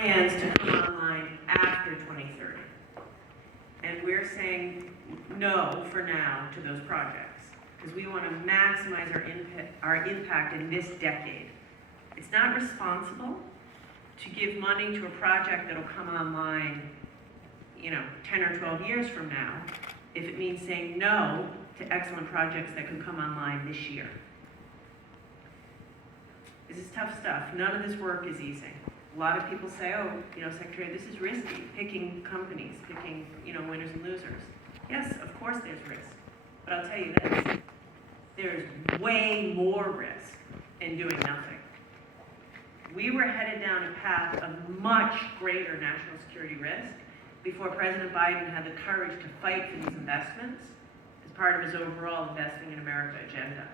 plans to come online after 2030. And we're saying no for now to those projects, because we want to maximize our impact in this decade. It's not responsible to give money to a project that'll come online, 10 or 12 years from now, if it means saying no to excellent projects that could come online this year. This is tough stuff. None of this work is easy. A lot of people say, oh, Secretary, this is risky, picking companies, picking, winners and losers. Yes, of course there's risk. But I'll tell you this, there's way more risk in doing nothing. We were headed down a path of much greater national security risk before President Biden had the courage to fight for these investments as part of his overall Investing in America agenda.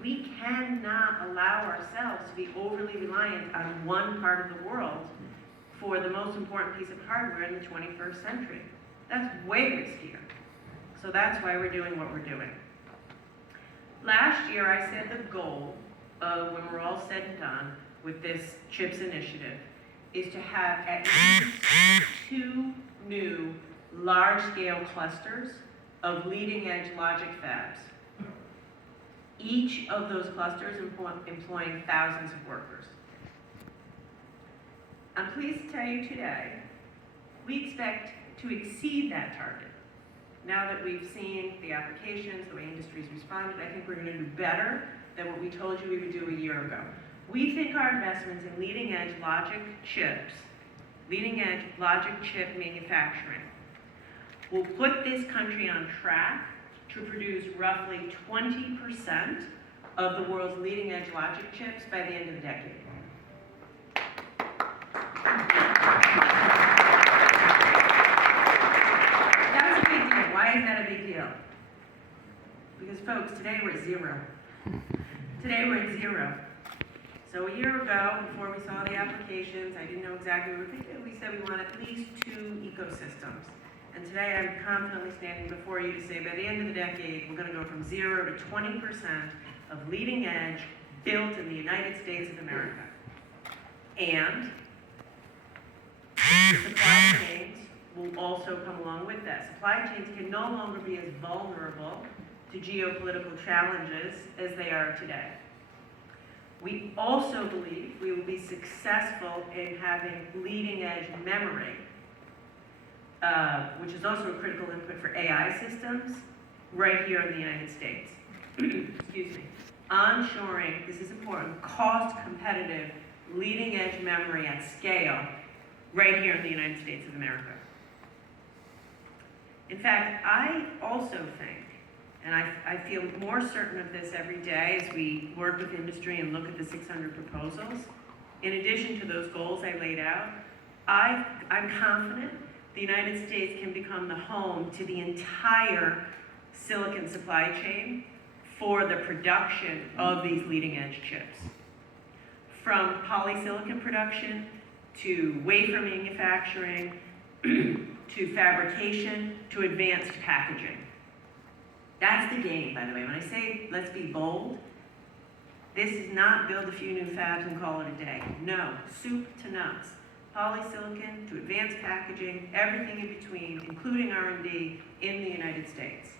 We cannot allow ourselves to be overly reliant on one part of the world for the most important piece of hardware in the 21st century. That's way riskier. So that's why we're doing what we're doing. Last year, I said the goal of, when we're all said and done with this CHIPS initiative, is to have at least 2 new large-scale clusters of leading-edge logic fabs. Each of those clusters employing thousands of workers. I'm pleased to tell you today, we expect to exceed that target. Now that we've seen the applications, the way industry's responded, I think we're going to do better than what we told you we would do a year ago. We think our investments in leading-edge logic chips, leading-edge logic chip manufacturing, will put this country on track to produce roughly 20% of the world's leading-edge logic chips by the end of the decade. That's a big deal. Why is that a big deal? Because, folks, today we're at 0. Today we're at 0. So a year ago, before we saw the applications, I didn't know exactly what we were thinking. We said we want at least 2 ecosystems. And today I'm confidently standing before you to say by the end of the decade, we're going to go from 0 to 20% of leading edge built in the United States of America. And supply chains will also come along with that. Supply chains can no longer be as vulnerable to geopolitical challenges as they are today. We also believe we will be successful in having leading edge memory, which is also a critical input for AI systems, right here in the United States. Excuse me. Onshoring, this is important, cost competitive, leading edge memory at scale, right here in the United States of America. In fact, I also think, and I feel more certain of this every day as we work with industry and look at the 600 proposals, in addition to those goals I laid out, I'm confident the United States can become the home to the entire silicon supply chain for the production of these leading edge chips. From polysilicon production to wafer manufacturing to fabrication to advanced packaging. That's the game, by the way. When I say let's be bold, this is not build a few new fabs and call it a day. No, soup to nuts. Polysilicon to advanced packaging, everything in between, including R&D in the United States.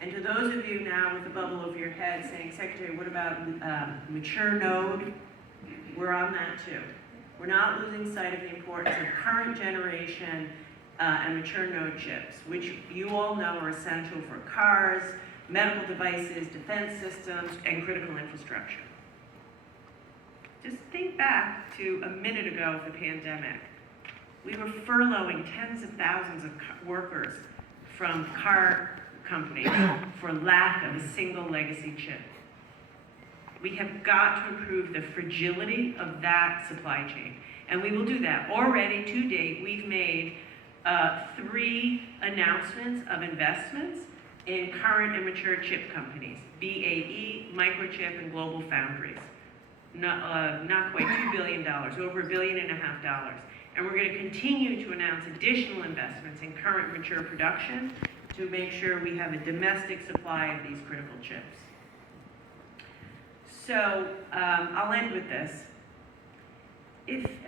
And to those of you now with the bubble over your head saying, Secretary, what about mature node? We're on that too. We're not losing sight of the importance of current generation and mature node chips, which you all know are essential for cars, medical devices, defense systems, and critical infrastructure. Just think back to a minute ago of the pandemic. We were furloughing tens of thousands of workers from car companies for lack of a single legacy chip. We have got to improve the fragility of that supply chain, and we will do that. Already, to date, we've made 3 announcements of investments in current and mature chip companies, BAE, Microchip, and Global Foundries. Not quite $2 billion, over $1.5 billion. And we're going to continue to announce additional investments in current mature production to make sure we have a domestic supply of these critical chips. So I'll end with this. if